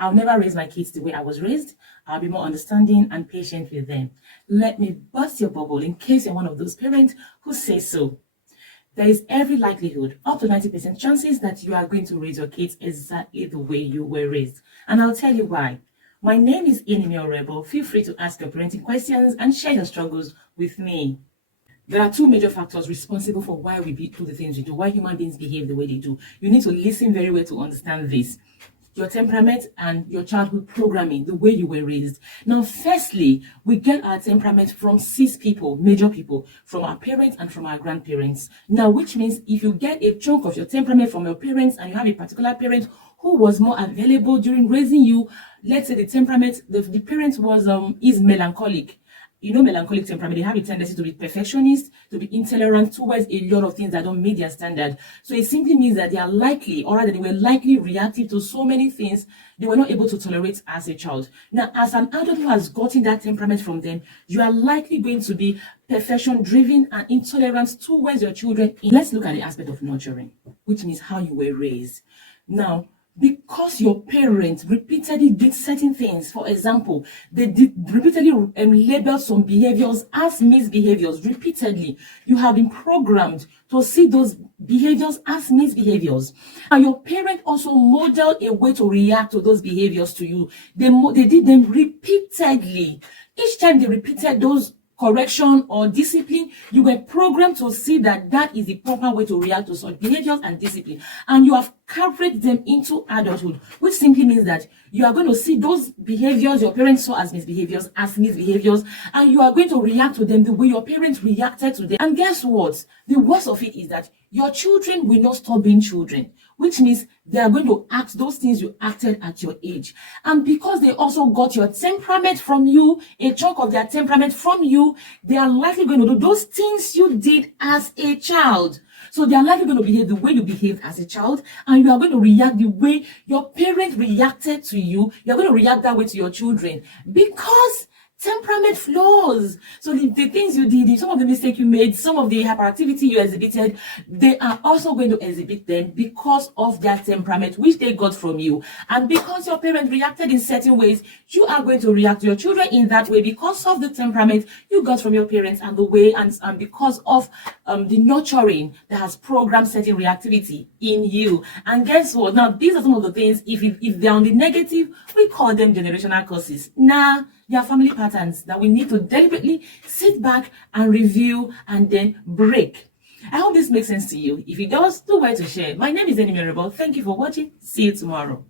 I'll never raise my kids the way I was raised. I'll be more understanding and patient with them. Let me burst your bubble in case you're one of those parents who say so. There is every likelihood, up to 90% chances, that you are going to raise your kids exactly the way you were raised. And I'll tell you why. My name is Enimi Rebel. Feel free to ask your parenting questions and share your struggles with me. There are two major factors responsible for why we do the things we do, why human beings behave the way they do. You need to listen very well to understand this. Your temperament and your childhood programming, the way you were raised. Now, firstly, we get our temperament from 6 people, major people, from our parents and from our grandparents. Now, which means if you get a chunk of your temperament from your parents and you have a particular parent who was more available during raising you, let's say the temperament, the parent is melancholic. You know, melancholic temperament, they have a tendency to be perfectionist, to be intolerant towards a lot of things that don't meet their standard. So it simply means that they are likely, or rather they were likely reactive to so many things they were not able to tolerate as a child. Now, as an adult who has gotten that temperament from them, you are likely going to be perfection driven and intolerant towards your children. Let's look at the aspect of nurturing, which means how you were raised. Now, because your parents repeatedly did certain things, for example, they did repeatedly label some behaviors as misbehaviors repeatedly, you have been programmed to see those behaviors as misbehaviors. And your parent also modeled a way to react to those behaviors to you. They did them repeatedly. Each time they repeated those correction or discipline, you were programmed to see that that is the proper way to react to such behaviors and discipline, and you have carried them into adulthood, which simply means that you are going to see those behaviors your parents saw as misbehaviors, and you are going to react to them the way your parents reacted to them. And guess what? The worst of it is that your children will not stop being children, which means they are going to act those things you acted at your age. And because they also got your temperament from you, a chunk of their temperament from you, they are likely going to do those things you did as a child. So they are likely going to behave the way you behaved as a child, and you are going to react the way your parents reacted to you. You are going to react that way to your children because temperament flaws. So the things you did, some of the mistakes you made, some of the hyperactivity you exhibited, they are also going to exhibit them because of their temperament, which they got from you. And because your parents reacted in certain ways, you are going to react to your children in that way because of the temperament you got from your parents and the way and because of the nurturing that has programmed certain reactivity in you. And guess what? Now, these are some of the things, if they're on the negative, we call them generational causes. Nah, they are family patterns that we need to deliberately sit back and review and then break. I hope this makes sense to you. If it does, do well to share. My name is Enimi Rebel. Thank you for watching. See you tomorrow.